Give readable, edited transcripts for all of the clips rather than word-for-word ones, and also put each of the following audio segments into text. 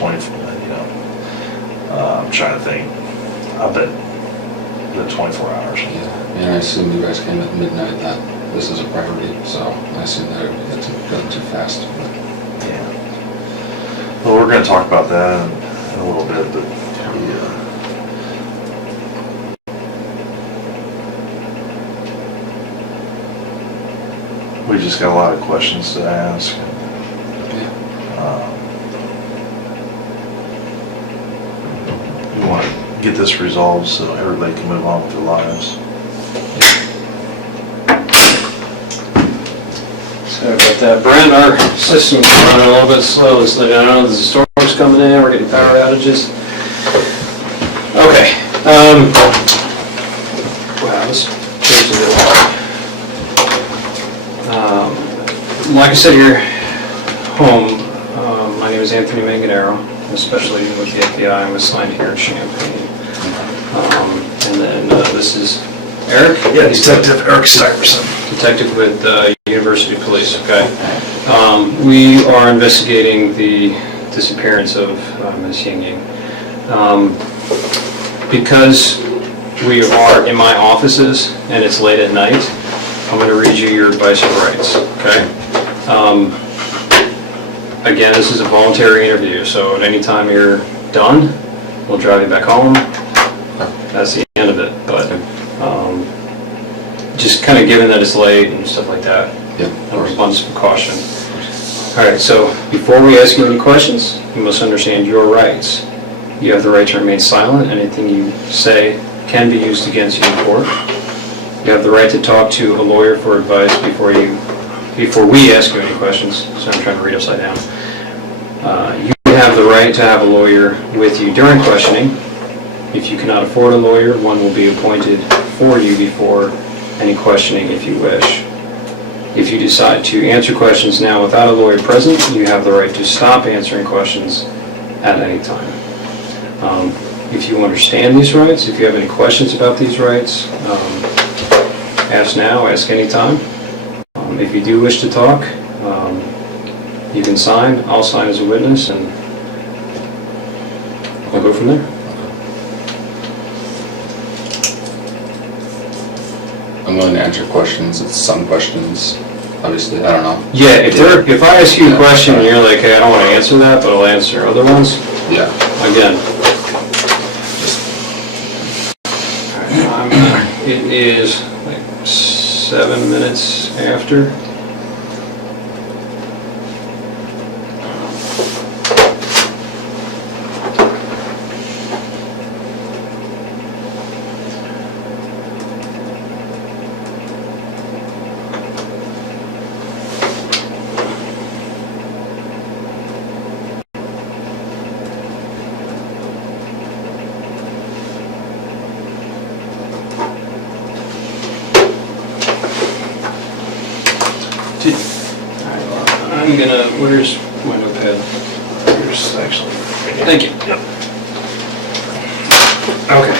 24, I'm trying to think. I bet the 24 hours. Yeah, and I assume you guys came at midnight that this is a priority, so I assume that it would go too fast. But. Yeah. Well, we're going to talk about that in a little bit, but we just got a lot of questions to ask. We want to get this resolved so everybody can move on with their lives. Sorry about that, Brent. Our system's running a little bit slow this late. I know there's a storm's coming in. We're getting power outages. Okay. Wow, this page is a bit long. Like I said, you're home. My name is Anthony Manganaro. I'm especially with the FBI. I'm assigned here in Champaign. And then this is Eric? Yeah, Detective Eric Stuyvesant. Detective with University Police, okay. We are investigating the disappearance of Ms. Yingying. Because we are in my offices and it's late at night, I'm going to read you your advice of rights, okay? Again, this is a voluntary interview, so at any time you're done, we'll drive you back home. That's the end of it, but just kind of given that it's late and stuff like that, a abundance of caution. All right, so before we ask you any questions, you must understand your rights. You have the right to remain silent. Anything you say can be used against you in court. You have the right to talk to a lawyer for advice before we ask you any questions. So I'm trying to read upside down. You have the right to have a lawyer with you during questioning. If you cannot afford a lawyer, one will be appointed for you before any questioning if you wish. If you decide to answer questions now without a lawyer present, you have the right to stop answering questions at any time. If you understand these rights, if you have any questions about these rights, ask now, ask anytime. If you do wish to talk, you can sign. I'll sign as a witness, and we'll go from there. I'm willing to answer questions. It's some questions, obviously, I don't know. Yeah, if I ask you a question and you're like, hey, I don't want to answer that, but I'll answer other ones. Yeah. Again. It is like 7 minutes after. I'm gonna, where's my notepad? Here's actually. Thank you. Yep. Okay.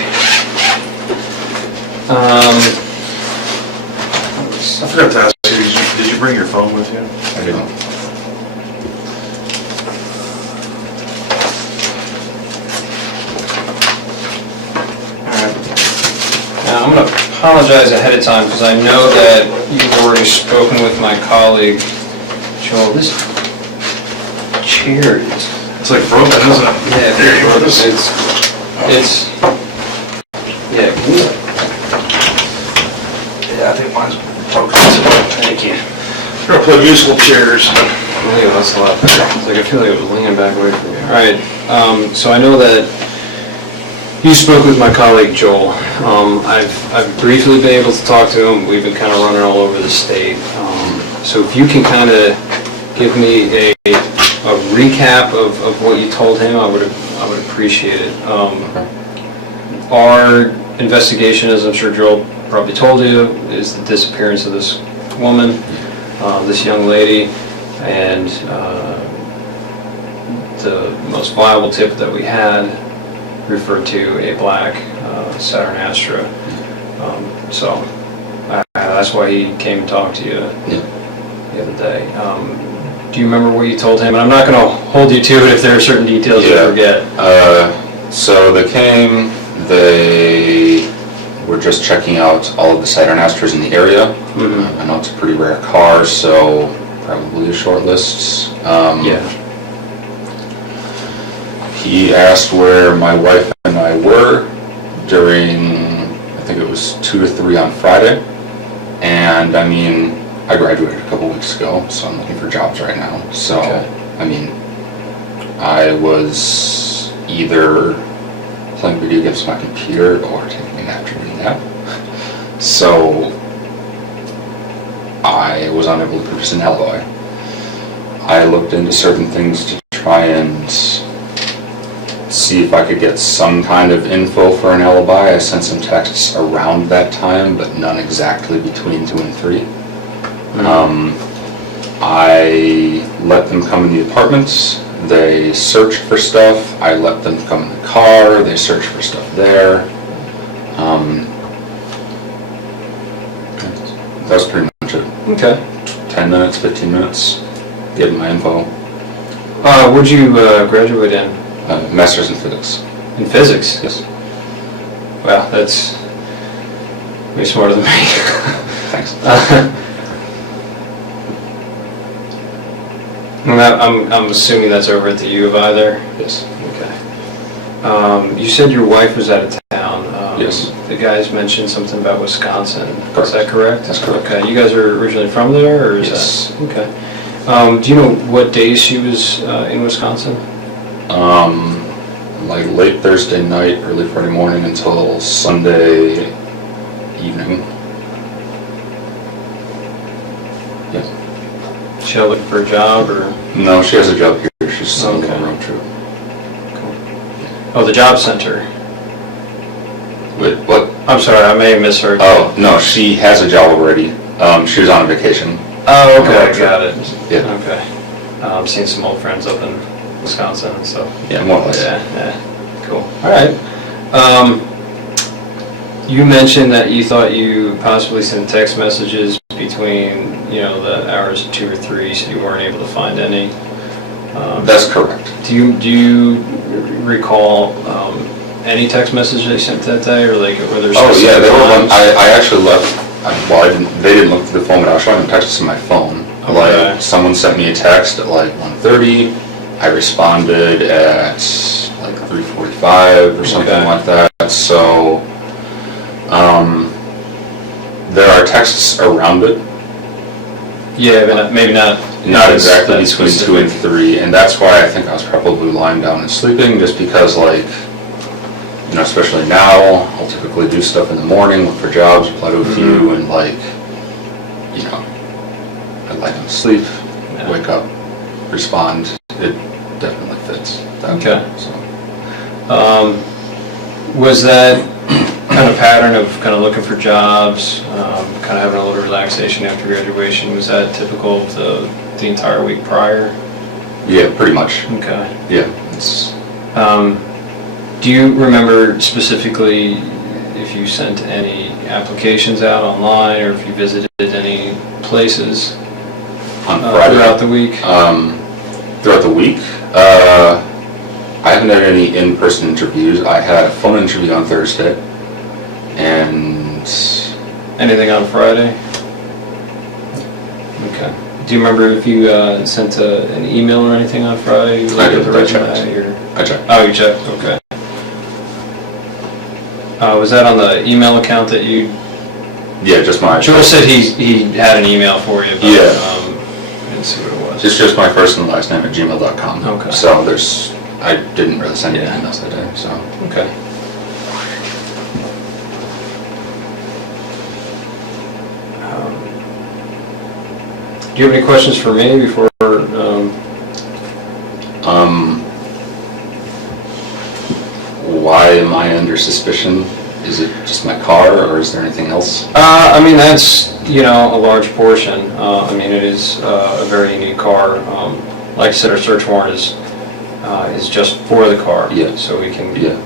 I forgot to ask you, did you bring your phone with you? I didn't. Alright. Now I'm gonna apologize ahead of time because I know that you've already spoken with my colleague, Joel. This chair is... It's like broken, isn't it? Yeah, There you go. it's... Yeah, can you... Yeah, I think mine's broken. Thank you. We're gonna put musical chairs. Oh, yeah, that's a lot better. It's like I feel like it was leaning back away from you. Alright, so I know that you spoke with my colleague Joel. I've briefly been able to talk to him. We've been kind of running all over the state. So if you can kind of give me a recap of what you told him, I would appreciate it. Our investigation, as I'm sure Joel probably told you, is the disappearance of this woman, this young lady, and the most viable tip that we had referred to a black Saturn Astra. So that's why he came and talked to you the other day. Do you remember what you told him? And I'm not going to hold you to it if there are certain details you forget. So they came, they were just checking out all of the cider nasters in the area. I know it's a pretty rare car, so probably a short list. Yeah. He asked where my wife and I were during, I think it was 2 to 3 on Friday. And I mean, I graduated a couple weeks ago, so I'm looking for jobs right now. So, Okay. I mean, I was either playing video games on my computer or taking an afternoon nap. So, I was unable to produce an alibi. I looked into certain things to try and see if I could get some kind of info for an alibi. I sent some texts around that time, but none exactly between 2 and 3. I let them come in the apartments. They searched for stuff. I let them come in the car. They searched for stuff there. That was pretty much it. Okay. 10 minutes, 15 minutes, getting my info. Where'd you graduate in? Master's in physics. In physics? Yes. Wow, that's way smarter than me. Thanks. I'm assuming that's over at the U of I there? Yes. Okay. You said your wife was out of town. Yes. The guys mentioned something about Wisconsin. Correct. Is that correct? That's correct. Okay. You guys are originally from there, or is Yes. that? Okay. Do you know what days she was in Wisconsin? Like late Thursday night, early Friday morning until Sunday evening. Yeah. She out looking for a job, or? No, she has a job here. She's just on a Okay. road trip. Oh, the job center. Wait, what? I'm sorry, I may have misheard. Oh, no, she has a job already. She was on a vacation. Oh, On a road okay, trip. got it. Yeah. Okay. I'm seeing some old friends up in Wisconsin and stuff. Yeah, more or less. Yeah, cool. All right. You mentioned that you thought you possibly sent text messages between, the hours of 2 or 3, so you weren't able to find any. That's correct. Do you recall any text messages they sent that day, or like were there? Oh yeah, they were one. times? I actually left. They didn't look through the phone, but I was trying to text to my phone. Okay. Like someone sent me a text at like 1:30. I responded at like 3:45 or something Okay. like that. So there are texts around it. Yeah, but maybe not. Not exactly that between 2 specific. and 3, and that's why I think I was probably lying down and sleeping, just because especially now, I'll typically do stuff in the morning, look for jobs, apply to a few, and I lie down to sleep, Yeah. wake up, respond. It definitely fits. Okay. So. Was that kind of pattern of kind of looking for jobs, kind of having a little relaxation after graduation, was that typical of the entire week prior? Yeah, pretty much. Okay. Yeah, it's. Do you remember specifically if you sent any applications out online, or if you visited any places On Friday. throughout the week? Throughout the week, I haven't had any in-person interviews. I had a phone interview on Thursday, and Anything on Friday? Okay. Do you remember if you sent an email or anything on Friday? I did, With a I checked. resume, or- I checked. Oh, you checked, okay. Was that on the email account that you... Yeah, just my. Joel said he had an email for you, but Yeah. I didn't see what it was. It's just my first and last name at gmail.com. Okay. So I didn't really send any Yeah. emails that day, so. Okay. Do you have any questions for me before... Why am I under suspicion? Is it just my car, or is there anything else? I mean, that's, a large portion. I mean, it is a very unique car. Like I said, our search warrant is just for the car. Yeah. So we can, Yeah,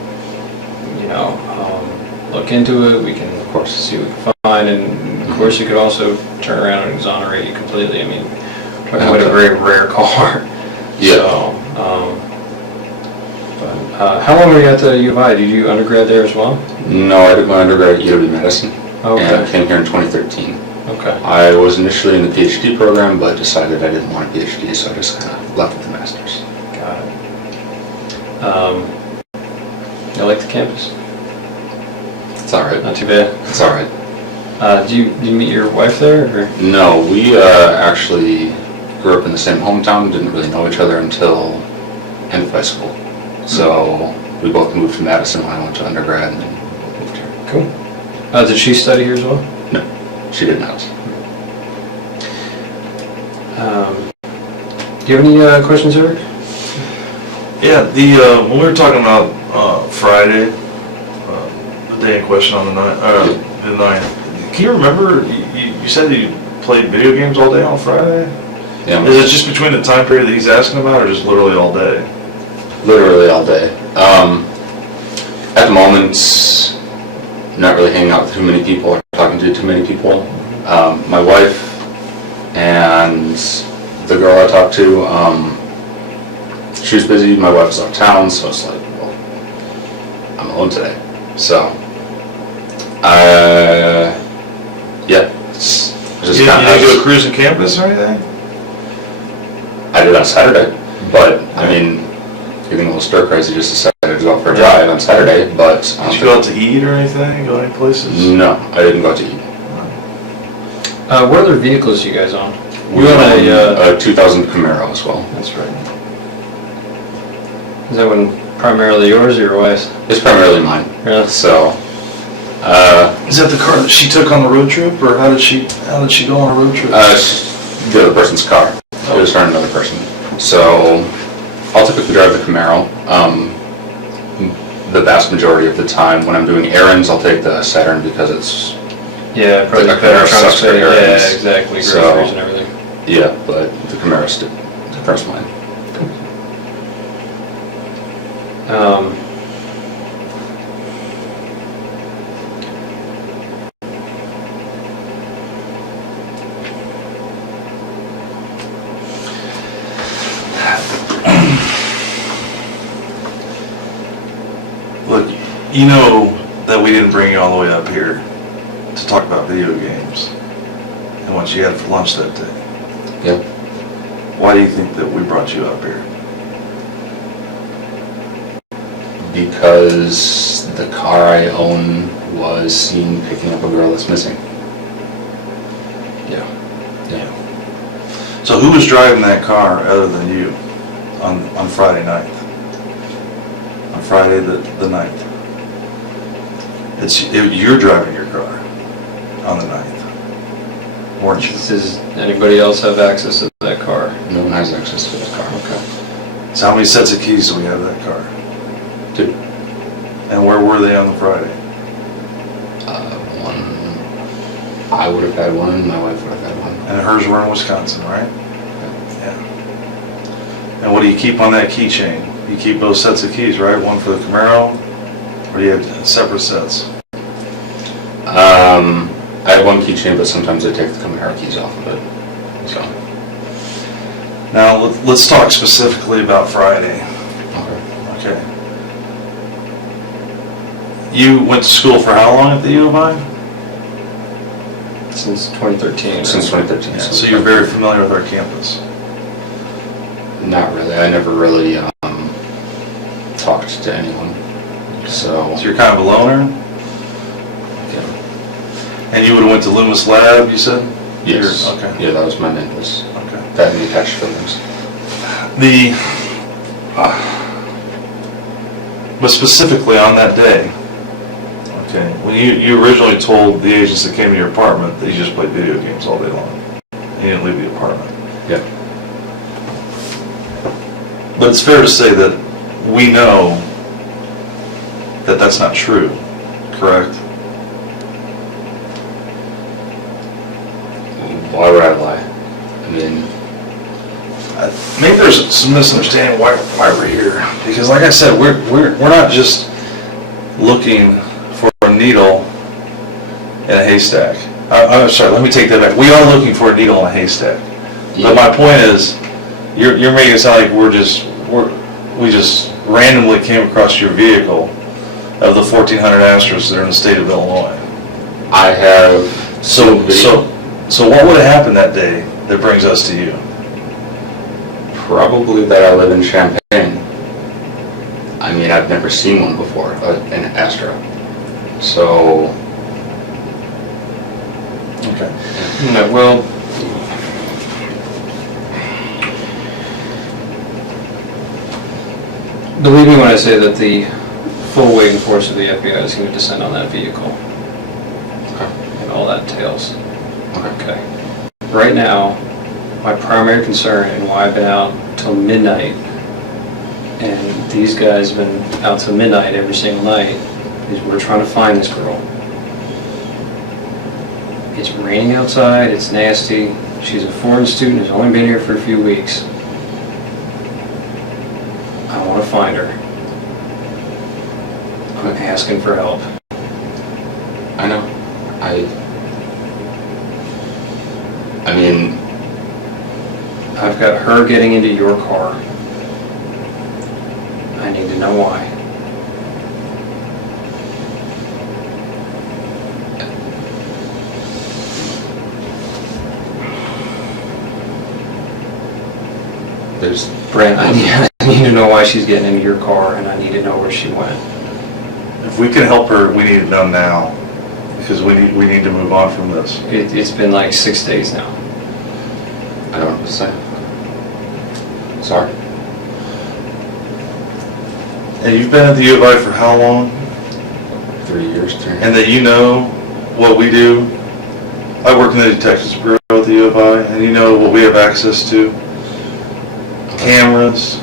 look into it, we can, of course. see what we can find, and of course, you could also turn around and exonerate you completely. I mean, talking about a very rare car. Yeah. So, how long were you at the U of I? Did you undergrad there as well? No, I did my undergrad at UW-Madison. Okay. And I came here in 2013. Okay. I was initially in the PhD program, but decided I didn't want a PhD, so I just kind of left with the master's. Got it. You like the campus? It's all right. Not too bad. It's all right. Did you meet your wife there? Or? No, we actually grew up in the same hometown, didn't really know each other until end of high school. So we both moved to Madison when I went to undergrad and then moved here. Cool. Did she study here as well? No, she did not. Do you have any questions, Eric? Yeah, when we were talking about Friday, the day in question on the 9th, can you remember, you said that you played video games all day on Friday? Yeah. Is it just between the time period that he's asking about, or just literally all day? Literally all day. At the moment, not really hanging out with too many people or talking to too many people. My wife and the girl I talked to, she was busy, my wife was out of town, so it's like, well, I'm alone today. So, yeah, it's just You kind didn't go of... cruising campus or anything? I did on Saturday, but, I mean, getting a little stir crazy, just decided to go out for a drive on Saturday, but... Did you go out to eat or anything? Go any places? No, I didn't go out to eat. What other vehicles you guys own? We own a 2000 Camaro as well. That's right. Is that one primarily yours or your wife's? It's primarily mine. Really? So, Is that the car that she took on the road trip, or how did she go on a road trip? the other person's car. It was her and another person. So, I'll typically drive the Camaro. The vast majority of the time when I'm doing errands, I'll take the Saturn because it's... Yeah, probably The better Camaro sucks for transport. Yeah, errands. exactly. So- Groceries and everything. Yeah, but the Camaro's the first mine. Look, you know that we didn't bring you all the way up here to talk about video games and what you had for lunch that day. Yep. Why do you think that we brought you up here? Because the car I own was seen picking up a girl that's missing. Yeah. Yeah. So who was driving that car other than you on Friday night? On Friday the 9th. You're driving your car on the 9th, weren't you? Does anybody else have access to that car? No one has access to the car. Okay. So how many sets of keys do we have to that car? 2. And where were they on the Friday? One, I would have had one, and my wife would have had one. And hers were in Wisconsin, right? Yeah. And what do you keep on that keychain? You keep both sets of keys, right? One for the Camaro, or do you have separate sets? I have one keychain, but sometimes I take the Camaro keys off of it. So. Now, let's talk specifically about Friday. Okay. Okay. You went to school for how long at the U of I? Since 2013. Since 2013. Yeah, so you're very familiar with our campus. Not really. I never really talked to anyone. So you're kind of a loner? Okay. And you would have went to Loomis Lab, you said? Yes. Okay. Yeah, that was my main place. Okay. That and the attached buildings. But specifically on that day, okay, when you originally told the agents that came to your apartment that you just played video games all day long. You didn't leave the apartment. Yeah. But it's fair to say that we know that that's not true, correct? Why would I lie? I mean, Maybe there's some misunderstanding why we're here. Because like I said, we're not just looking for a needle in a haystack. I'm sorry, let me take that back. We are looking for a needle in a haystack. But my point is, you're making it sound like we just randomly came across your vehicle of the 1,400 Astros that are in the state of Illinois. I have So video. what would have happened that day that brings us to you? Probably that I live in Champaign. I mean, I've never seen one before, an Astro. So, Okay. No, well, believe me when I say that the full weight and force of the FBI is going to descend on that vehicle and all that entails. Okay. Right now, my primary concern and why I've been out till midnight, and these guys have been out till midnight every single night, is we're trying to find this girl. It's raining outside, it's nasty, she's a foreign student who's only been here for a few weeks. I want to find her. I'm asking for help. I know. I mean, I've got her getting into your car. I need to know why. there's, Brent, I need to know why she's getting into your car, and I need to know where she went. If we can help her, we need it done now, because we need to move on from this. It's been like 6 days now. I don't know what to say. Sorry. And you've been at the U of I for how long? 3 years, And that you know what we do? I work in the Detectives Bureau at the U of I, and you know what we have access to? Cameras.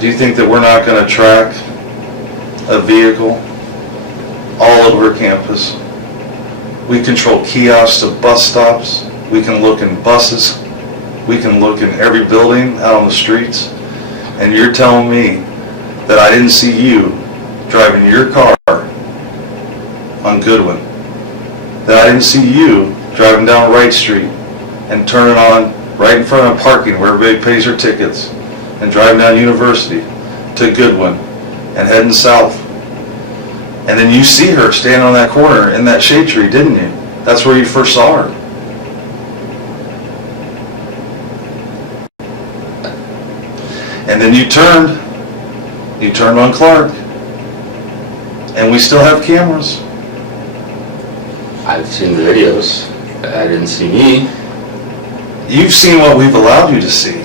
Do you think that we're not going to track a vehicle all over campus? We control kiosks to bus stops. We can look in buses. We can look in every building out on the streets. And you're telling me that I didn't see you driving your car on Goodwin, that I didn't see you driving down Wright Street and turning on right in front of parking where everybody pays their tickets and driving down University to Goodwin and heading south. And then you see her standing on that corner in that shade tree, didn't you? That's where you first saw her. And then you turned on Clark, and we still have cameras. I've seen the videos. I didn't see me. You've seen what we've allowed you to see.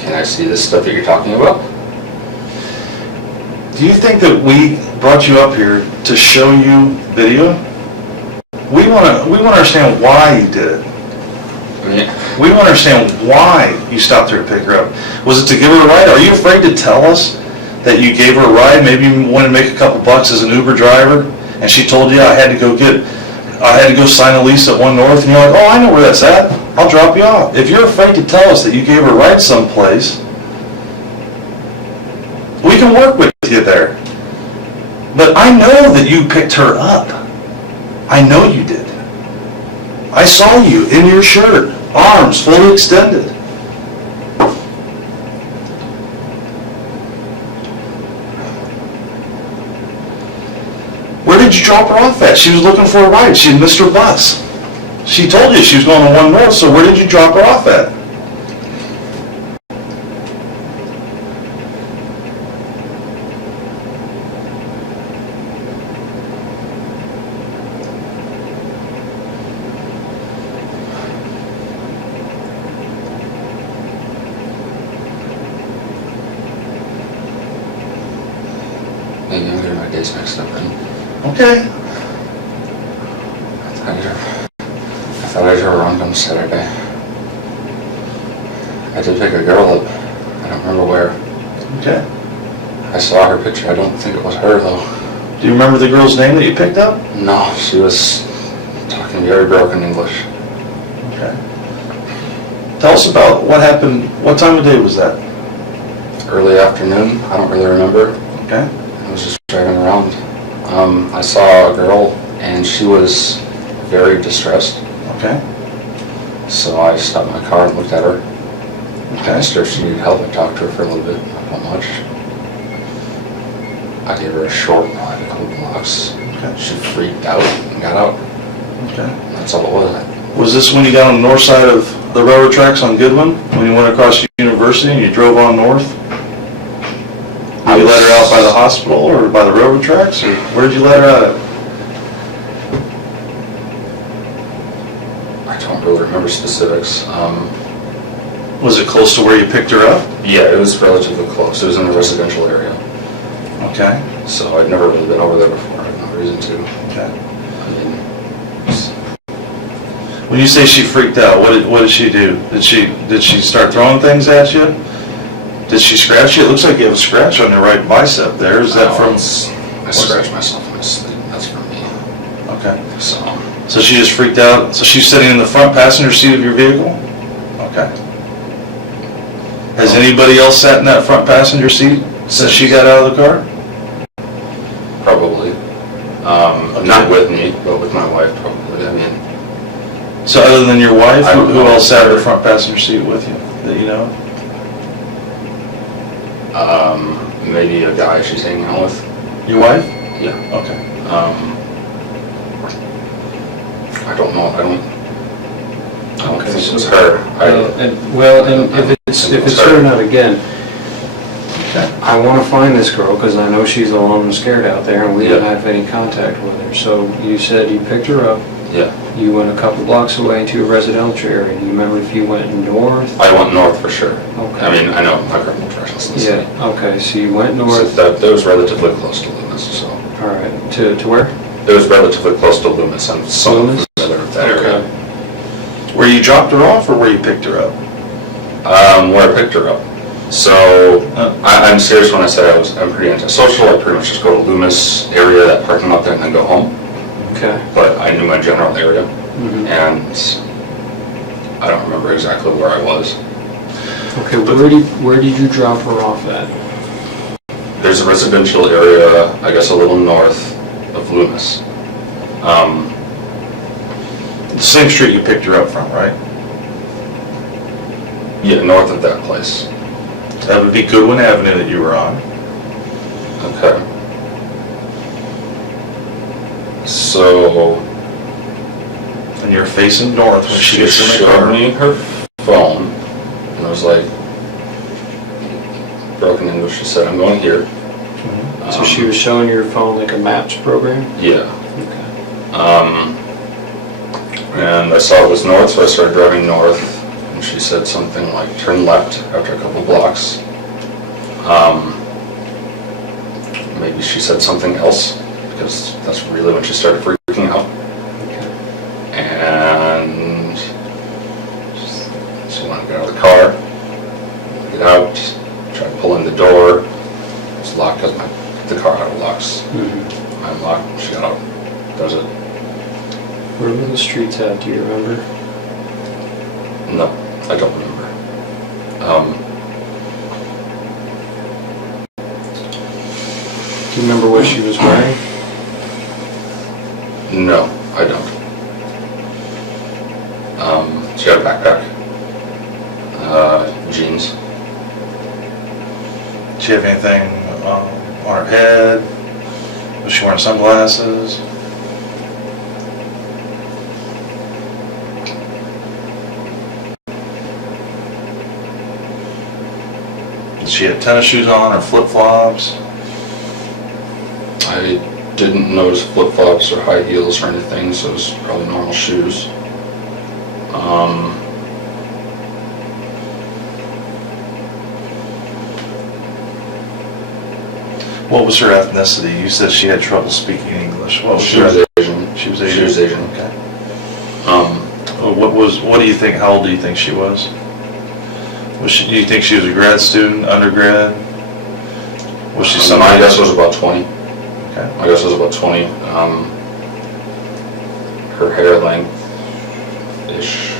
Can I see the stuff that you're talking about? Do you think that we brought you up here to show you video? We want to understand why you did it. I mean, We want to understand why you stopped her to pick her up. Was it to give her a ride? Are you afraid to tell us that you gave her a ride? Maybe you wanted to make a couple bucks as an Uber driver, and she told you I had to go sign a lease at One North, and you're like, oh, I know where that's at. I'll drop you off. If you're afraid to tell us that you gave her a ride someplace, we can work with you there. But I know that you picked her up. I know you did. I saw you in your shirt, arms fully extended. Where did you drop her off at? She was looking for a ride. She had missed her bus. She told you she was going to One North, so where did you drop her off at? maybe I'm getting my days mixed up then. Okay. I thought I drove around on Saturday. I did pick a girl up. I don't remember where. Okay. I saw her picture. I don't think it was her though. Do you remember the girl's name that you picked up? No, she was talking very broken English. Okay. Tell us about what happened. What time of day was that? Early afternoon. I don't really remember. Okay. I was just driving around. I saw a girl and she was very distressed. Okay. So I stopped my car and looked at her. I asked her if she needed help. I talked to her for a little bit, not much. I gave her a short ride, a couple blocks. Okay. She freaked out and got out. Okay. That's all it was. Was this when you got on the north side of the railroad tracks on Goodwin? When you went across University and you drove on north? Did you let her out by the hospital or by the railroad tracks? Or where did you let her out at? I don't really remember specifics. Was it close to where you picked her up? Yeah, it was relatively close. It was in a residential area. Okay. So I'd never really been over there before. I had no reason to. Okay. I mean, When you say she freaked out, what did she do? Did she start throwing things at you? Did she scratch you? It looks like you have a scratch on your right bicep there. Is that from? I scratched myself in my sleep. That's from me. Okay. So she just freaked out. So she's sitting in the front passenger seat of your vehicle? Okay. Has anybody else sat in that front passenger seat since she got out of the car? probably. Not with me, but with my wife probably. I mean, So other than your wife, I don't who know. else sat in the front passenger seat with you that you know? maybe a guy she's hanging out with. Your wife? Yeah. Okay. I don't know. I don't Okay, think it was so- her. And if it's her, not again, I want to find this girl because I know she's alone and scared out there and we didn't Yeah. have any contact with her. So you said you picked her up, Yeah. you went a couple blocks away into a residential area. Do you remember if you went north? I went north for sure. Okay. I mean, I know my criminal directions. Yeah, okay, so you went So north, that was relatively close to Loomis, so. all right, to where? It was relatively close to Loomis. I'm somewhat Loomis? familiar with that area. Where you dropped her off or where you picked her up? Where I picked her up. So, I'm serious when I say I'm pretty antisocial. I pretty much just go to Loomis area, that parking lot there, and then go home. Okay. But I knew my general area, Mhm. and I don't remember exactly where I was. Okay, where did you drop her off at? There's a residential area, I guess a little north of Loomis. The same street you picked her up from, right? Yeah, north of that place. That would be Goodwin Avenue that you were on. Okay. So, And you're facing north when she she gets in the showed car. me her phone, and I was like, broken English, she said, I'm going here. So she was showing your phone like a maps program? Yeah. Okay. And I saw it was north, so I started driving north, and she said something like, turn left after a couple blocks. Maybe she said something else, because that's really when she started freaking out. And she wanted to get out of the car, get out, try pulling the door. It's locked because the car auto locks. Mhm. I unlocked, she got out, does it. Where were the streets at, do you remember? No, I don't remember. Do you remember what she was wearing? No, I don't. She had a backpack, jeans. Did she have anything on her head? Was she wearing sunglasses? Did she have tennis shoes on or flip-flops? I didn't notice flip-flops or high heels or anything, so it was probably normal shoes. What was her ethnicity? You said she had trouble speaking English. What was She her? was Asian. She was Asian. She was Asian. Okay. What do you think? How old do you think she was? Do you think she was a grad student, undergrad? Was she My somebody? guess was about 20. Okay. My guess was about 20. Her hair length-ish,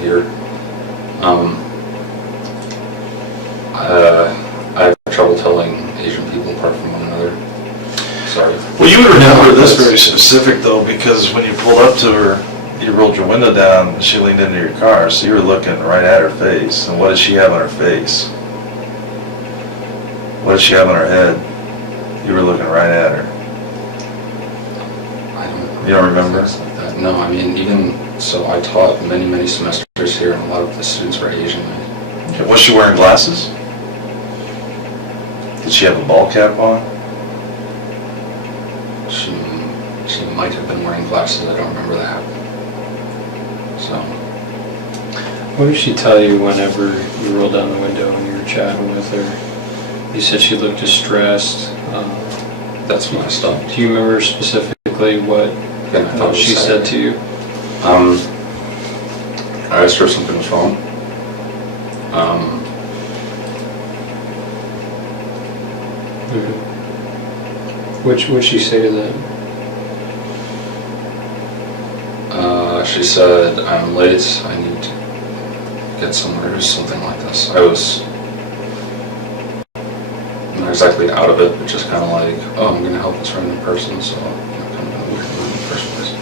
here. I have trouble telling Asian people apart from one another. Sorry. Well, you would remember this very specific though, because when you pulled up to her, you rolled your window down and she leaned into your car, so you were looking right at her face. And what did she have on her face? What did she have on her head? You were looking right at her. I don't. You don't remember? Things like that. No, I mean, even so, I taught many semesters here, and a lot of the students were Asian. Okay. Was she wearing glasses? Did she have a ball cap on? She might have been wearing glasses. I don't remember that. So. What did she tell you whenever you rolled down the window and you were chatting with her? You said she looked distressed. That's when I stopped. Do you remember specifically what she said to you? I asked her something was wrong. What'd she say to that? She said, I'm late, I need to get somewhere, or something like this. I was not exactly out of it, but just kind of like, oh, I'm going to help this random person, so, kind of in a weird mood in the first place.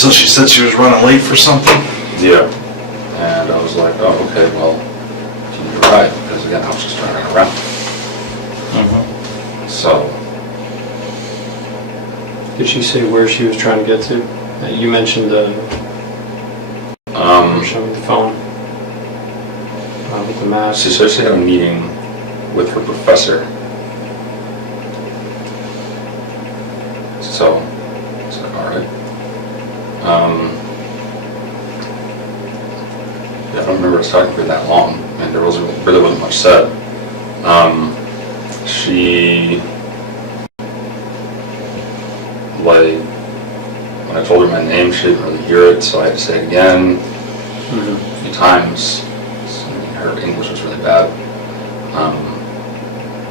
So she said she was running late for something? Yeah. And I was like, oh, okay, well, you need a ride, because again, I was just driving around. So. Did she say where she was trying to get to? You mentioned showing the phone with the map. She said she had a meeting with her professor. So, I said, all right. Yeah, I don't remember us talking for that long, and there really wasn't much said. She, like, when I told her my name, she didn't really hear it, so I had to say it again a few times. Her English was really bad.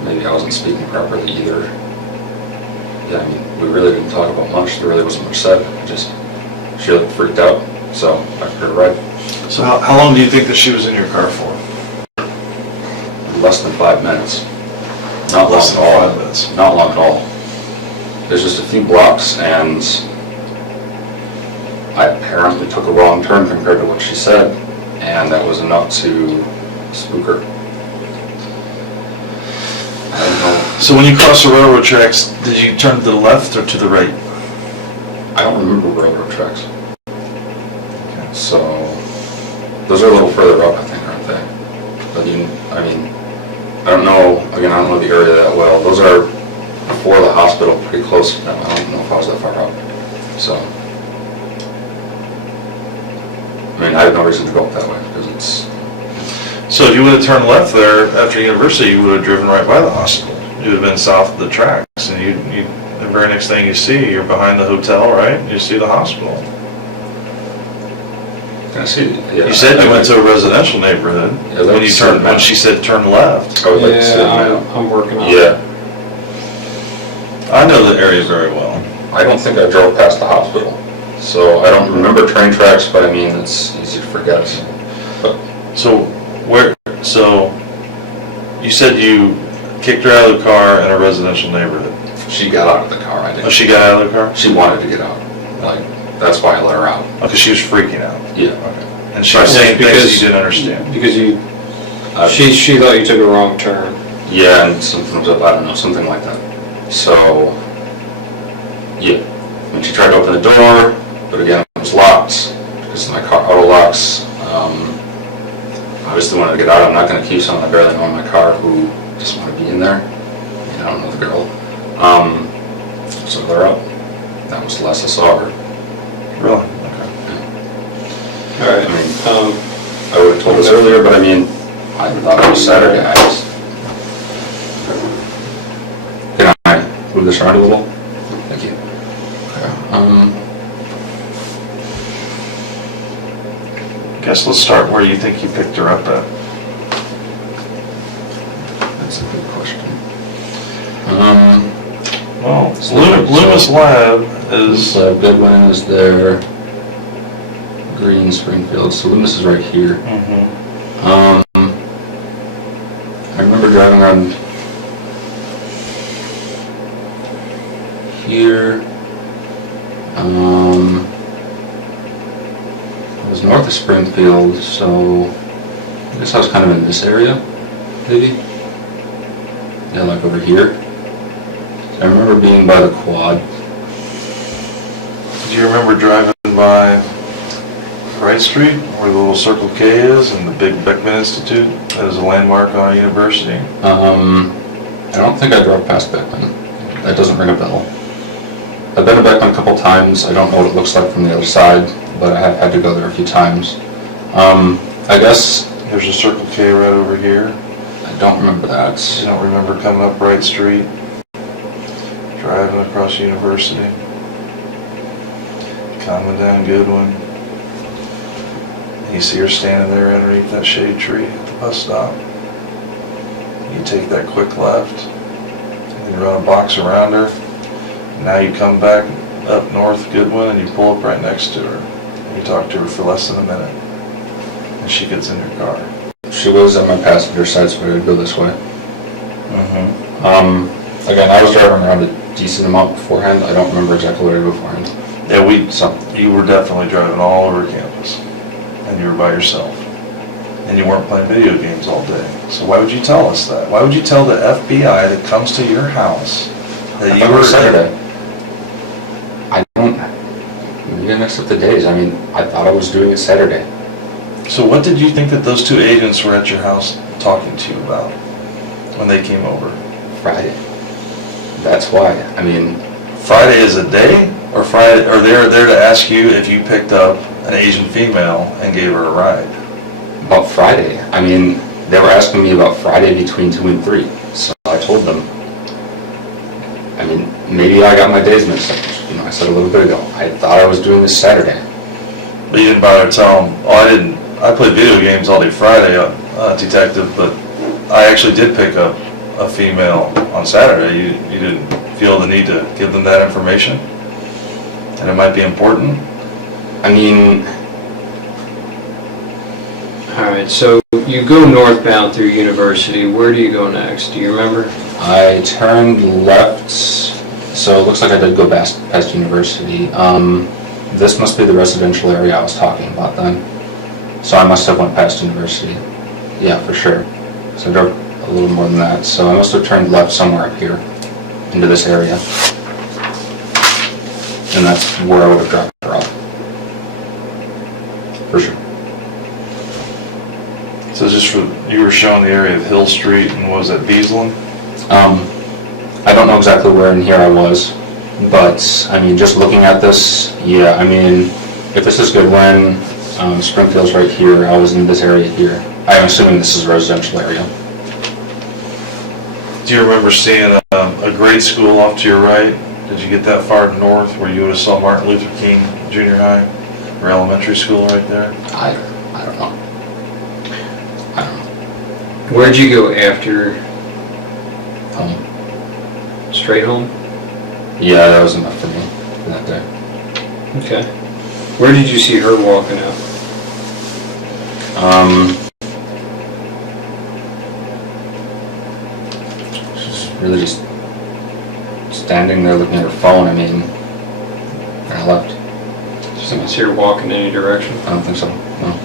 Maybe I wasn't speaking properly either. Yeah, I mean, we really didn't talk about much. There really wasn't much said. She looked freaked out, so I took her a ride. So how long do you think that she was in your car for? Less than 5 minutes. Not Less long than at all. 5 minutes. Not long at all. There's just a few blocks, and I apparently took a wrong turn compared to what she said, and that was enough to spook her. I don't know. So when you crossed the railroad tracks, did you turn to the left or to the right? I don't remember railroad tracks. So those are a little further up, I think, aren't they? But I mean, I don't know. Again, I don't know the area that well. Those are before the hospital, pretty close to them. I don't know if I was that far up. So, I mean, I have no reason to go up that way because it's. So if you would have turned left there after university, you would have driven right by the hospital. You would have been south of the tracks, and the very next thing you see, you're behind the hotel, right? You see the hospital. Can I see? Yeah. You said you went to a residential neighborhood. Yeah, When she said turn left. I would like to see it now. I'm working on it. Yeah. I know the area very well. I don't think I drove past the hospital, so I don't remember train tracks. But I mean, it's easy to forget. But So you said you kicked her out of the car in a residential neighborhood. she got out of the car. I didn't. Oh, she got out of the car? She wanted to get out. Like that's why I let her out. Oh, because she was freaking out. Yeah. Okay. And she was saying things that you didn't understand. Because she thought you took a wrong turn. Yeah, and something was up. I don't know, something like that. So, yeah. When she tried to open the door, but again, it was locked because my car auto locks. Obviously wanted to get out. I'm not going to keep someone I barely know in my car who just want to be in there. I mean, I don't know the girl. So they're up. That was the last I saw her. Really? Okay. All right. I mean, I would have told this earlier, but I mean, I thought it was Saturday. Can I move this around a little? Thank you. I guess let's start where you think you picked her up at. That's a good question. Well, Loomis Lab is... Goodwin is there. Green, Springfield. So Loomis is right here. I remember driving around here. was north of Springfield, so I guess I was kind of in this area, maybe. Yeah, like over here. I remember being by the quad. Do you remember driving by Wright Street, where the little Circle K is, and the big Beckman Institute? That is a landmark on a university. I don't think I drove past Beckman. That doesn't ring a bell. I've been to Beckman a couple times. I don't know what it looks like from the other side, but I have had to go there a few times. I guess There's a Circle K right over here. I don't remember that. You don't remember coming up Wright Street, driving across University, coming down Goodwin. You see her standing there underneath that shade tree at the bus stop. You take that quick left, and you run a box around her. Now you come back up North Goodwin and you pull up right next to her. And you talk to her for less than a minute. And she gets in your car. She was at my passenger side, so I would go this way. Again, I was driving around a decent amount beforehand. I don't remember exactly what I did beforehand. Yeah, you were definitely driving all over campus. And you were by yourself. And you weren't playing video games all day. So why would you tell us that? Why would you tell the FBI that comes to your house that you were Saturday? I don't. You gotta mix up the days. I mean, I thought I was doing it Saturday. So what did you think that those two agents were at your house talking to you about when they came over? Friday. That's why. I mean, Friday is a day, or Friday, or they're there to ask you if you picked up an Asian female and gave her a ride? about Friday. I mean, they were asking me about Friday between 2 and 3. So I told them. I mean, maybe I got my days mixed up. You know, I said a little bit ago. I thought I was doing this Saturday. But you didn't bother to tell them, I played video games all day Friday, detective, but I actually did pick up a female on Saturday. You didn't feel the need to give them that information? And it might be important? I mean, All right, so you go northbound through University. Where do you go next? Do you remember? I turned left, so it looks like I did go past University. This must be the residential area I was talking about then. So I must have went past University. Yeah, for sure. So I drove a little more than that. So I must have turned left somewhere up here into this area. And that's where I would have dropped her off. For sure. So just you were showing the area of Hill Street and what was that, Beaslin? I don't know exactly where in here I was, but I mean, just looking at this, yeah, I mean, if this is Goodwin, Springfield's right here, I was in this area here. I'm assuming this is a residential area. Do you remember seeing a grade school off to your right? Did you get that far north where you would have saw Martin Luther King Junior High or elementary school right there? I don't know. Where'd you go after? Home. Straight home? Yeah, that was enough for me for that day. Okay. Where did you see her walking out? She's really just standing there looking at her phone. I mean, and I left. Did you see her walk in any direction? I don't think so, no.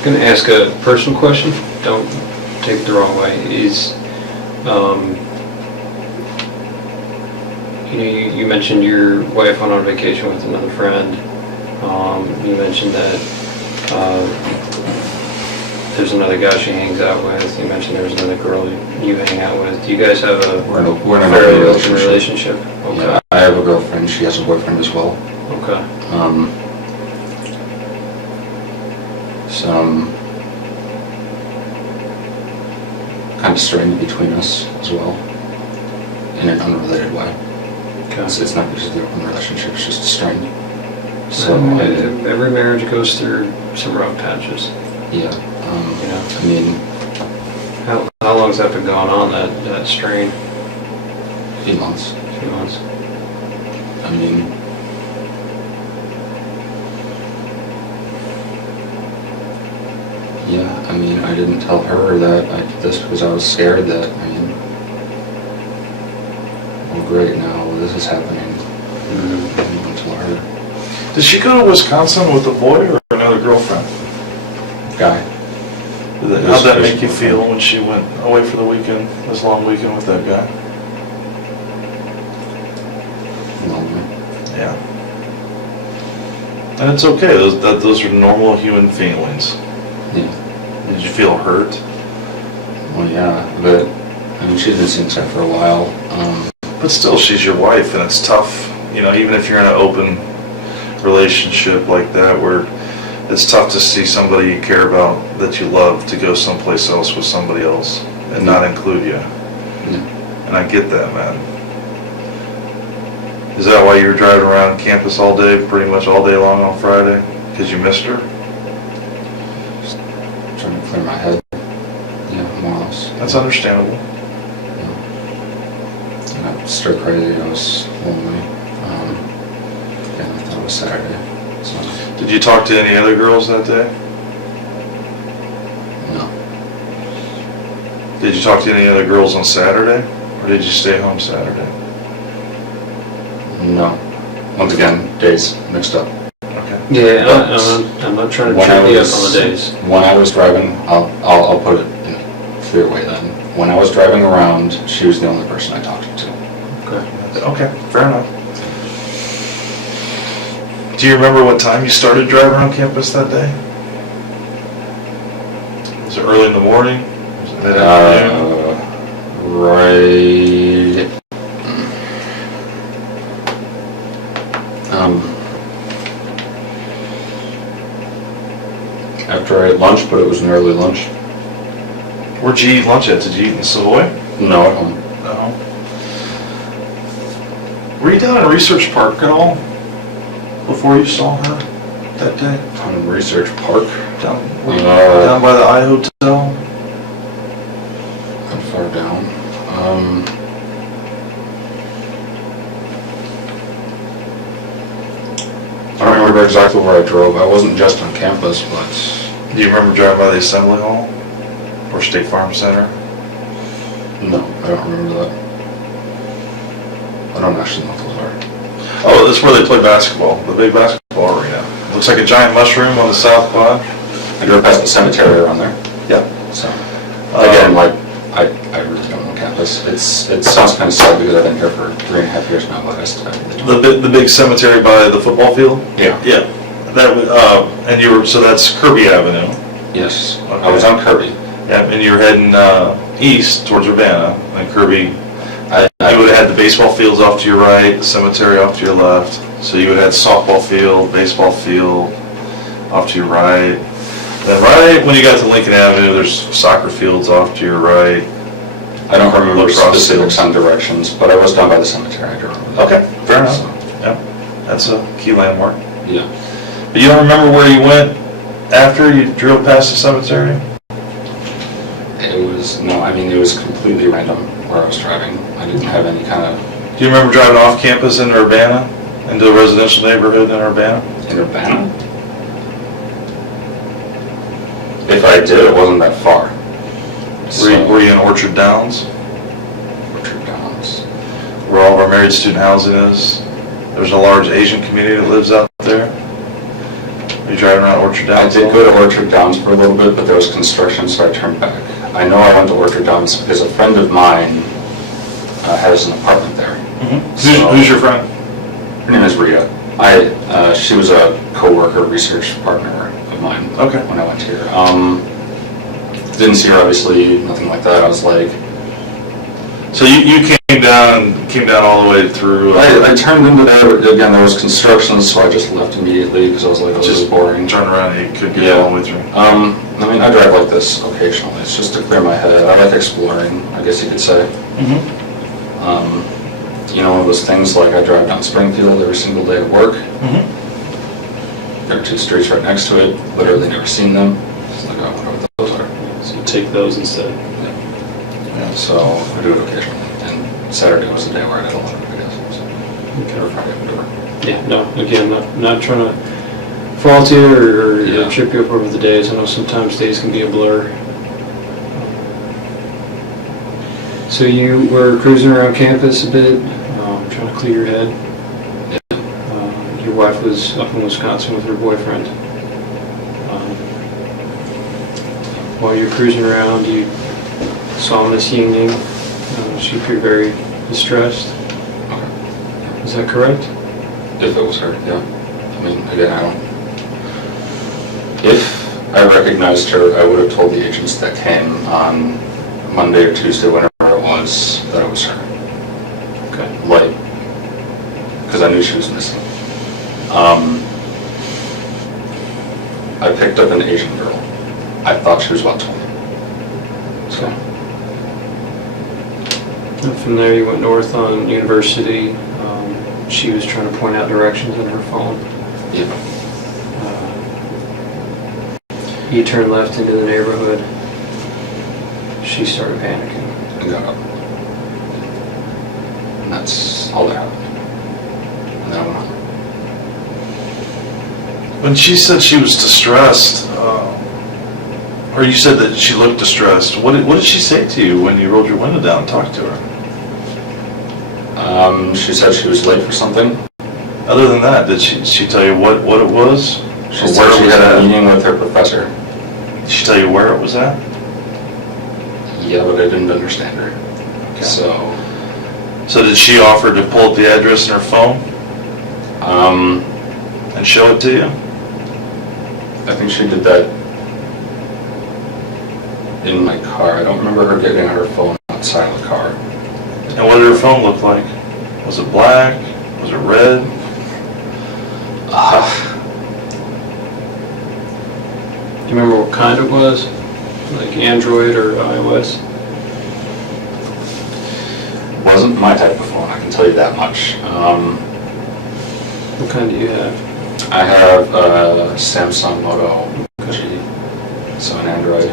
I'm going to ask a personal question. Don't take it the wrong way. You mentioned your wife went on vacation with another friend. You mentioned that there's another guy she hangs out with. You mentioned there's another girl you hang out with. Do you guys have We're in a fairly open open relationship? Okay. Yeah, I have a girlfriend. She has a boyfriend as well. Okay. Some kind of strained between us as well, in an unrelated way. Okay. It's not because of the open relationship, it's just strained. So, Every marriage goes through some rough patches. yeah, I mean, How long's that been going on, that strain? a few months. A few months. I mean, yeah, I mean, I didn't tell her that I did this because I was scared that, oh great, now this is happening. I didn't tell her. Did she go to Wisconsin with a boy or another girlfriend? Guy. How'd that make you feel when she went away for the weekend, this long weekend with that guy? Lonely. Yeah. And it's okay, those are normal human feelings. Yeah. Did you feel hurt? Well, yeah, but, she's been seeing stuff for a while. But still, she's your wife, and it's tough, even if you're in an open relationship like that, where it's tough to see somebody you care about, that you love, to go someplace else with somebody else and not include you. Yeah. And I get that, man. Is that why you were driving around campus all day, pretty much all day long on Friday? Because you missed her? Just trying to clear my head. Yeah, more or less. That's understandable. I got stir crazy, I was lonely. Yeah, I thought it was Saturday. So. Did you talk to any other girls that day? No. Did you talk to any other girls on Saturday? Or did you stay home Saturday? No. Once again, days mixed up. Okay. Yeah, I'm not trying to trip you up on the days. When I was driving, I'll put it in a clear way then. When I was driving around, she was the only person I talked to. Okay, fair enough. Do you remember what time you started driving around campus that day? Was it early in the morning? Was it mid-afternoon? Right. After I ate lunch, but it was an early lunch. Where'd you eat lunch at? Did you eat in Savoy? No, at home. No. Were you down in Research Park at all before you saw her that day? On Research Park. Down by the I Hotel? How far down? I don't remember exactly where I drove. I wasn't just on campus, but... Do you remember driving by the Assembly Hall? Or State Farm Center? No, I don't remember that. I don't actually know what those are. Oh, that's where they play basketball, the big basketball arena. Looks like a giant mushroom on the south quad. I drove past the cemetery around there. Yeah. So, again, I really don't know campus. It sounds kind of sad because I've been here for 3.5 years now, but I still The big cemetery by the football field? Yeah. Yeah. And you were, so that's Kirby Avenue. Yes. Okay. I was on Kirby. Yeah, and you were heading east towards Urbana, and Kirby, you would have had the baseball fields off to your right, the cemetery off to your left. So you would have had softball field, baseball field off to your right. Then right when you got to Lincoln Avenue, there's soccer fields off to your right. I don't remember Lacrosse specifics fields. on directions, but I was down by the cemetery. I do remember that. Okay, fair enough. So, Yeah, that's a key landmark. yeah. But you don't remember where you went after you drove past the cemetery? It was completely random where I was driving. I didn't have any kind of... Do you remember driving off campus in Urbana, into a residential neighborhood in Urbana? In Urbana? If I did, it wasn't that far. Were you in Orchard Downs, Orchard Downs. where all of our married student housing is? There's a large Asian community that lives out there. Are you driving around Orchard I Downs? did go to Orchard Downs for a little bit, but there was construction, so I turned back. I know I went to Orchard Downs because a friend of mine has an apartment there. Mm-hmm. Who's your friend? Her name is Rita. She was a co-worker, research partner of mine. Okay. When I went here. Didn't see her, obviously, nothing like that. I was like... So you came down all the way through... I turned into there, but again, there was construction, so I just left immediately because I was like, oh, this is boring. Turn around and you could get all the way through. I drive like this occasionally. It's just to clear my head. I like exploring, I guess you could say. Mm-hmm. One of those things like I drive down Springfield every single day at work. Mm-hmm. There are 2 streets right next to it. Literally never seen them. It's like, I wonder what those are. So you take those instead. Yeah, so I do it occasionally. And Saturday was the day where I did a lot of it, I guess. So, Okay. Friday, whatever. Yeah, no, again, not trying to fault you or trip you up over the days. I know sometimes days can be a blur. So you were cruising around campus a bit, trying to clear your head. Your wife was up in Wisconsin with her boyfriend. While you're cruising around, you saw Miss Yingying. She appeared very distressed. Okay. Is that correct? If it was her, yeah. I mean, again, I don't... If I recognized her, I would have told the agents that came on Monday or Tuesday, whenever it was, that it was her. Okay. Like, because I knew she was missing. I picked up an Asian girl. I thought she was about 20. So, And from there you went north on University. She was trying to point out directions on her phone. yeah. You turned left into the neighborhood. She started panicking. And got up. And that's all that happened. And then I went on. When she said she was distressed, or you said that she looked distressed, what did she say to you when you rolled your window down and talked to her? She said she was late for something. Other than that, did she tell you what it was? She Or said where she it was had a at? meeting with her professor. Did she tell you where it was at? Yeah, but I didn't understand her. Okay. So, did she offer to pull up the address in her phone and show it to you? I think she did that in my car. I don't remember her getting her phone outside of the car. And what did her phone look like? Was it black? Was it red? Do you remember what kind it was? Like Android or iOS? Wasn't my type of phone, I can tell you that much. What kind do you have? I have a Samsung Moto G, so an Android.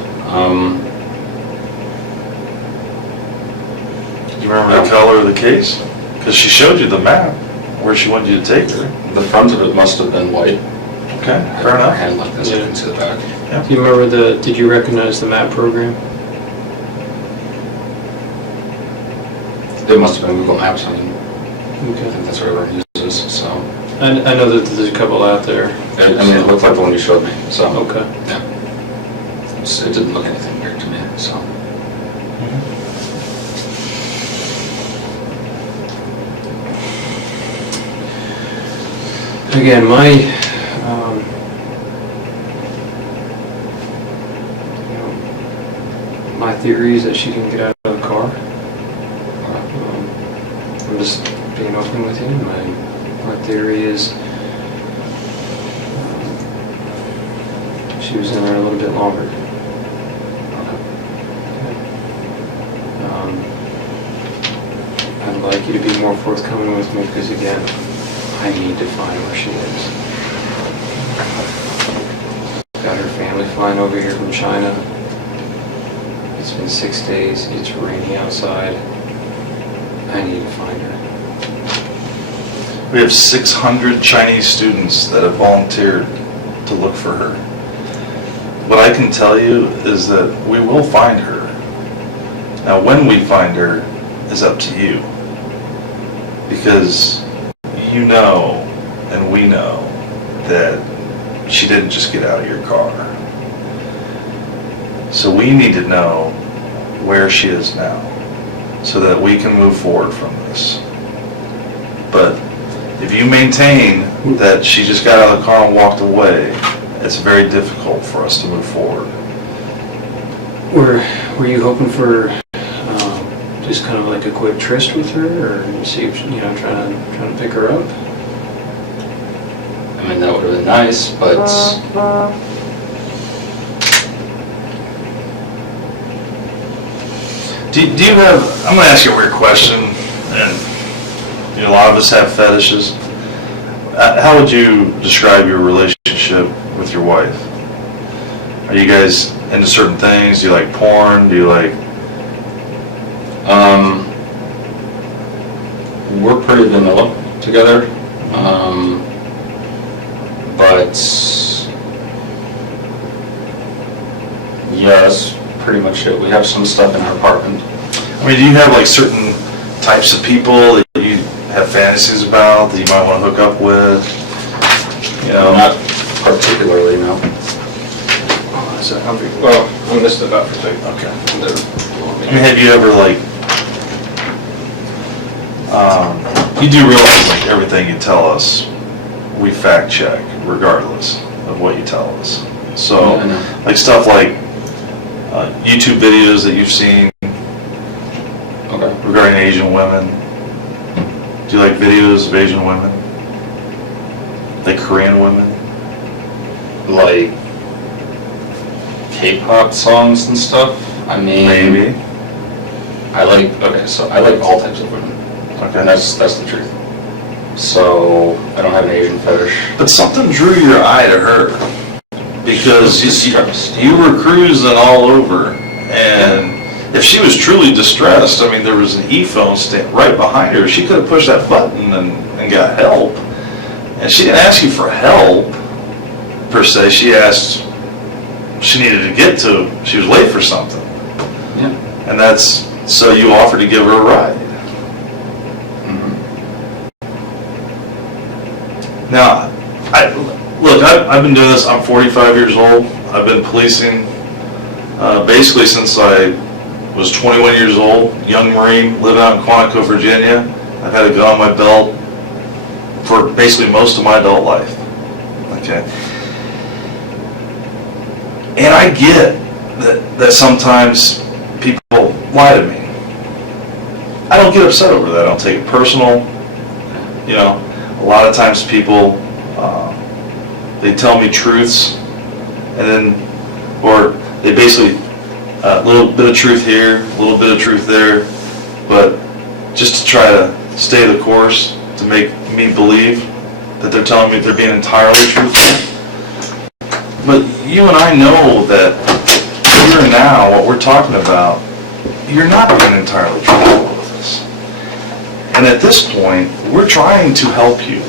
Do you remember the color of the case? Because she showed you the map where she wanted you to take her. The front of it must have been white. Okay, I fair had my enough. hand like this, I can see the back. Do you remember did you recognize the map program? It must have been Google Maps, I mean, I Okay. think that's what everyone uses, so. I know that there's a couple out there. I mean, it looked like the one you showed me, so. Okay. Yeah. It didn't look anything weird to me, so. Again, my theory is that she didn't get out of the car. I'm just being open with you. My theory is she was in there a little bit longer. I'd like you to be more forthcoming with me because, again, I need to find where she is. Got her family flying over here from China. It's been 6 days. It's raining outside. I need to find her. We have 600 Chinese students that have volunteered to look for her. What I can tell you is that we will find her. Now, when we find her is up to you. Because you know, and we know, that she didn't just get out of your car. So we need to know where she is now, so that we can move forward from this. But if you maintain that she just got out of the car and walked away, it's very difficult for us to move forward. Were you hoping for just kind of like a quick tryst with her, or see if trying to pick her up? I mean, that would have been nice, but Do you have, I'm going to ask you a weird question, and a lot of us have fetishes. How would you describe your relationship with your wife? Are you guys into certain things? Do you like porn? Do you like... we're pretty vanilla together. But yeah, that's pretty much it. We have some stuff in our apartment. I mean, do you have like certain types of people that you have fantasies about that you might want to hook up with? You know, Not particularly, no. So how big, well, I missed it up for a second. okay. I mean, have you ever like, you do realize like everything you tell us, we fact check regardless of what you tell us. So, Yeah, I know. like stuff like YouTube videos that you've seen Okay. regarding Asian women. Do you like videos of Asian women? Like Korean women? Like K-pop songs and stuff? I mean, Maybe. I like all types of women. Okay. And that's the truth. So, I don't have an Asian fetish. But something drew your eye to her because Distressed. you were cruising all over, and if she was truly distressed, I mean, there was an e-phone stand right behind her. She could have pushed that button and got help. And she didn't ask you for help, per se. She asked, she needed to get to, she was late for something. Yeah. And that's, so you offered to give her a ride. Mm-hmm. Now, I've been doing this, I'm 45 years old. I've been policing basically since I was 21 years old, young Marine, living out in Quantico, Virginia. I've had a gun on my belt for basically most of my adult life. Okay. And I get that sometimes people lie to me. I don't get upset over that. I don't take it personal. You know, a lot of times people, they tell me truths, and then, or they basically, a little bit of truth here, a little bit of truth there, but just to try to stay the course, to make me believe that they're telling me they're being entirely truthful. But you and I know that here and now, what we're talking about, you're not being entirely truthful with us. And at this point, we're trying to help you.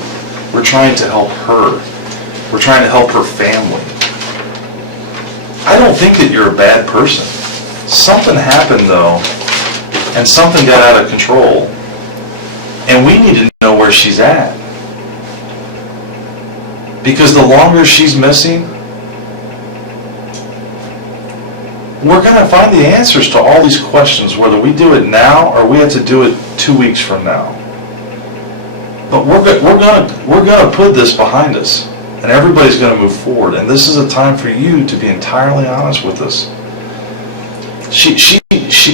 We're trying to help her. We're trying to help her family. I don't think that you're a bad person. Something happened though, and something got out of control. And we need to know where she's at. Because the longer she's missing, we're going to find the answers to all these questions, whether we do it now or we have to do it 2 weeks from now. But we're going to put this behind us, and everybody's going to move forward. And this is a time for you to be entirely honest with us.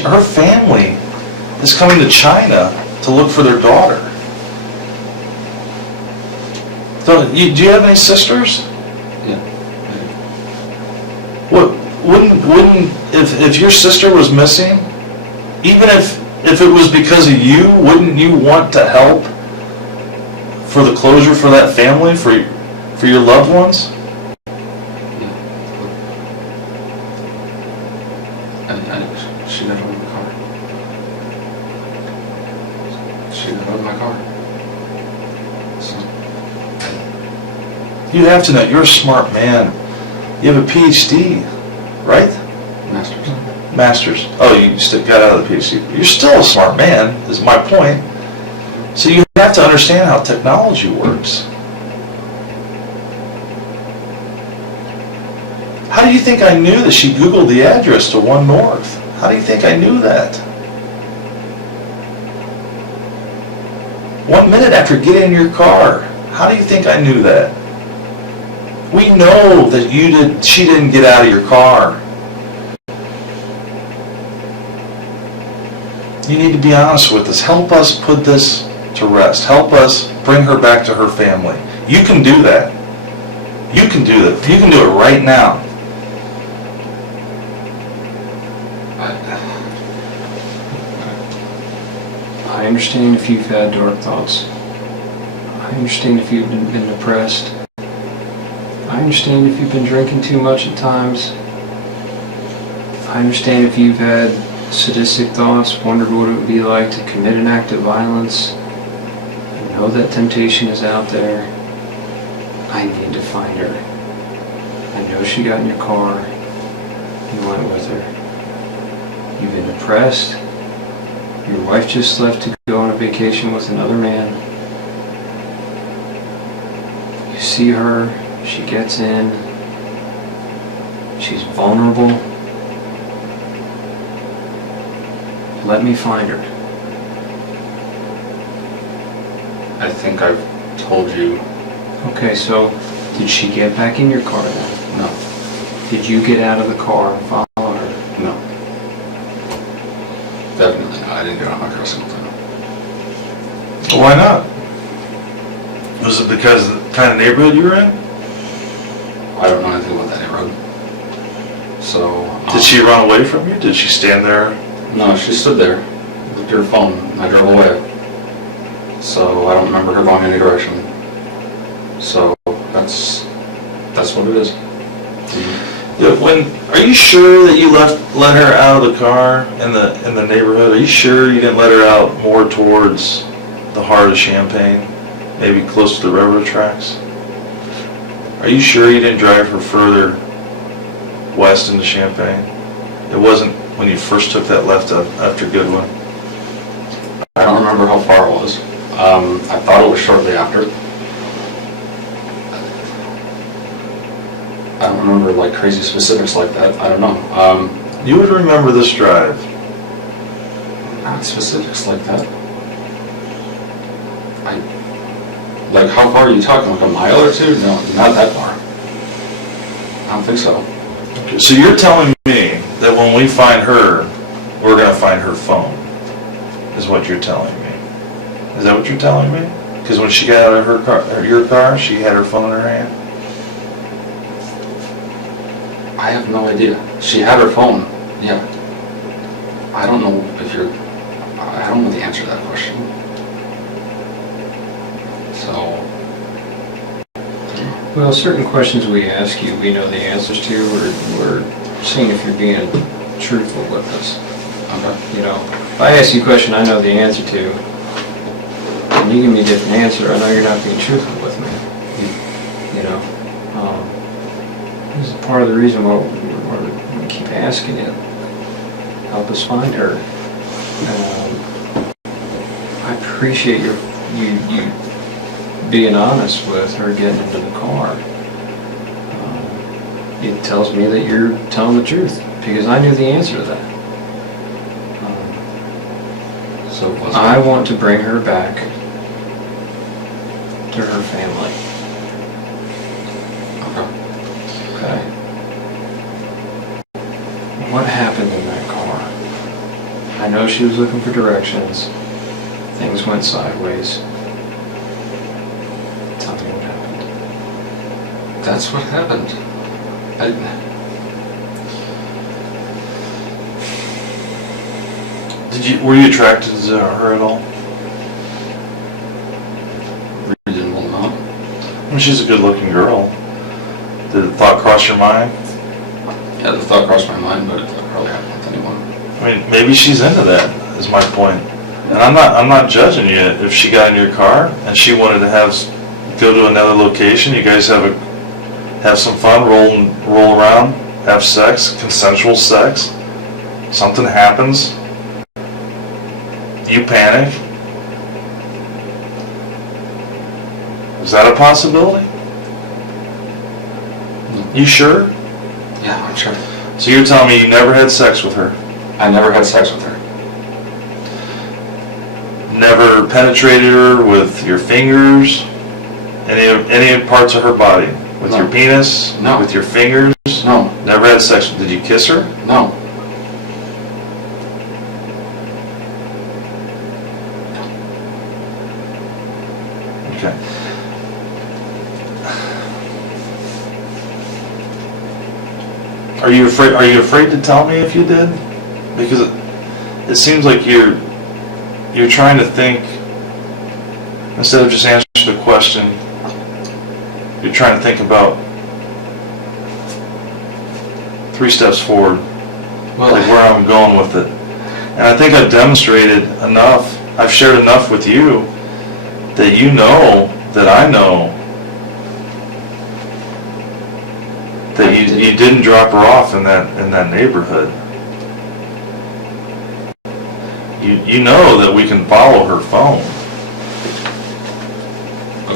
Her family is coming to China to look for their daughter. Do you have any sisters? Yeah. Wouldn't if your sister was missing, even if it was because of you, wouldn't you want to help for the closure for that family, for your loved ones? She got out of my car. She got out of my car. So, You have to know, you're a smart man. You have a PhD, right? Masters. Master's. Oh, you got out of the PhD. You're still a smart man, is my point. So you have to understand how technology works. How do you think I knew that she Googled the address to 1 North? How do you think I knew that? 1 minute after getting in your car, how do you think I knew that? We know that she didn't get out of your car. You need to be honest with us. Help us put this to rest. Help us bring her back to her family. You can do that. You can do that. You can do it right now. I understand if you've had dark thoughts. I understand if you've been depressed. I understand if you've been drinking too much at times. I understand if you've had sadistic thoughts, wondered what it would be like to commit an act of violence. I know that temptation is out there. I need to find her. I know she got in your car. You went with her. You've been depressed. Your wife just left to go on a vacation with another man. You see her, she gets in, she's vulnerable. Let me find her. I think I've told you. Okay, so did she get back in your car then? No. Did you get out of the car and follow her? No. Definitely not. I didn't get on my car single time. Why not? Was it because of the kind of neighborhood you were in? I don't know anything about that neighborhood. So. Did she run away from you? Did she stand there? No, she stood there, looked at her phone, and I drove away. So I don't remember her going any direction. So that's what it is. Yeah, are you sure that you let her out of the car in the neighborhood? Are you sure you didn't let her out more towards the heart of Champaign, maybe close to the railroad tracks? Are you sure you didn't drive her further west into Champaign? It wasn't when you first took that left up after Goodwin. I don't remember how far it was. I thought it was shortly after. I don't remember like crazy specifics like that. I don't know. You would remember this drive. Not specifics like that. Like how far are you talking? Like a mile or two? No, not that far. I don't think so. Okay, so you're telling me that when we find her, we're going to find her phone, is what you're telling me. Is that what you're telling me? Because when she got out of her car, or your car, she had her phone in her hand? I have no idea. She had her phone, yeah. I don't know if you're... I don't know the answer to that question. So... Well, certain questions we ask you, we know the answers to. We're seeing if you're being truthful with us. Okay. You know, if I ask you a question I know the answer to, and you give me a different answer, I know you're not being truthful with me. You know, this is part of the reason why we keep asking you, help us find her. I appreciate you being honest with her getting into the car. It tells me that you're telling the truth, because I knew the answer to that. So what's I want to bring her back to her family. Okay. Okay. What happened in that car? I know she was looking for directions. Things went sideways. Tell me what happened. That's what happened. Were you attracted to her at all? Reasonable amount. I mean, she's a good-looking girl. Did the thought cross your mind? Yeah, the thought crossed my mind, but it probably happened with anyone. I mean, maybe she's into that, is my point. And I'm not judging you if she got in your car and she wanted to go to another location. You guys have some fun, roll around, have sex, consensual sex. Something happens. You panic. Is that a possibility? You sure? Yeah, I'm sure. So you're telling me you never had sex with her? I never had sex with her. Never penetrated her with your fingers? Any parts of her body? With No. your penis? No. With your fingers? No. Never had sex. Did you kiss her? No. Okay. Are you afraid to tell me if you did? Because it seems like you're trying to think, instead of just answering the question, you're trying to think about 3 steps forward, like where I'm going with it. And I think I've demonstrated enough, I've shared enough with you that you know that I know that you didn't drop her off in that neighborhood. You know that we can follow her phone.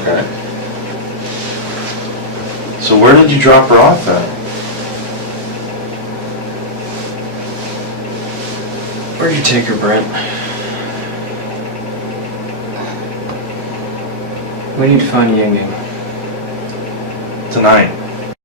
Okay. So where did you drop her off at? Where'd you take her, Brent? We need to find Yingying. Tonight.